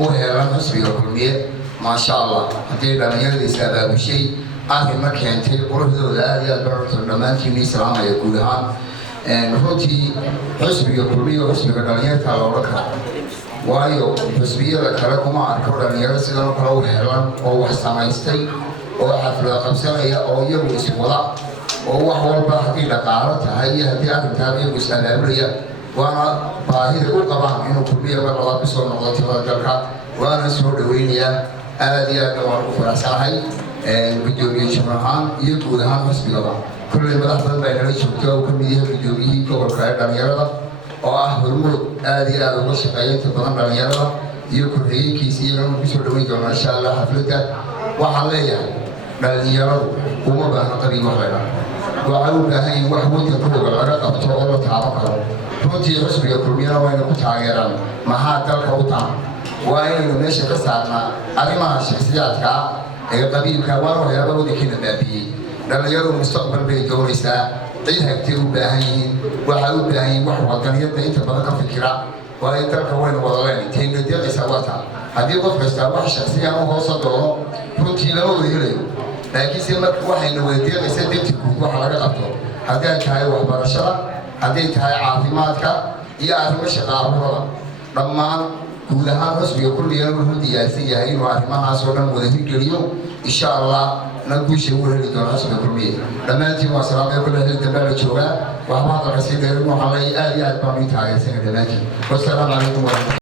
وهلا حسبي كلية ما شاء الله هذي دنيا الإسلام بشيء أنا ما كنت أقول له لا يا برت لما تيجي سلام يقولها نفوتي حسبي كلية وحسبي دنيا تلورك waayo xisbiyada kale kuma arko dhalinyaro sidoo kale u helan oo wax samaystay oo xaflad qabsanaya oo iyagu iswada oo wax walba hadii dhaqaale tahay iyo hadii arrintaada iyagu islaamriya waana baahida u qabaan inuu kulmiye marlaba kusoo noqdo dalka waana soo dhaweynayaa aad iyo aad waan u faraxsanahay gudoomiye jamaacad iyo guud ahaan xisbigaba kulley madax badan baa inala joogto oo ka mid yahay gudoomiyihii gobolka ee dhalinyarada oo ah hormuud aad iyo aad uga shaqeeya inta badan dhalinyarada iyo ku-xigeenkiisa iyagana kusoo dhaweyn doona insha allah xafladda waxaan leeyahay dhalinyaradu uma baahna qabiil wax laydhaa waxay u baahan yihin wax wadankooda laga qabto oo la taaban karo runtii xisbiga kulmiyana wayna ku taageeraan maxaa dalka u taan waa inaynu meesha ka saarnaa arrimaha shakhsiyaadka ah ee qabiilka waana waxyaaba wadankeena baabiyey dhalinyaradu mustaqbal bay doonaysaa cid hagtay u baahan yihiin waxay u baahan yihiin wax wadaniyadda inta badan ka fikira waayo dalka waynu wada leenay teena deeqaysaa waa taa haddii qof kastaa wax shakhsiyan u hoosa doono runtii lama wada helayo laakiinse marka waxayna wada deeqaysaa degti guud waxa laga qabto hadday tahay waxbarashada hadday tahay caafimaadka iyo arrimo shaqaaburada dhammaan guud ahaan xisbiga kulliyana wuxuu diyaarsan yahay inuu arrimahaas oo dhan wada hirgeliyo insha allah نقولش هو اللي دون حسب الكلية لما أنتي وصلنا كل هذه الدبابة جوا وهم هذا الرسيل يرمو على أي أدبار ميتها يا سيد الملك والسلام عليكم ورحمة الله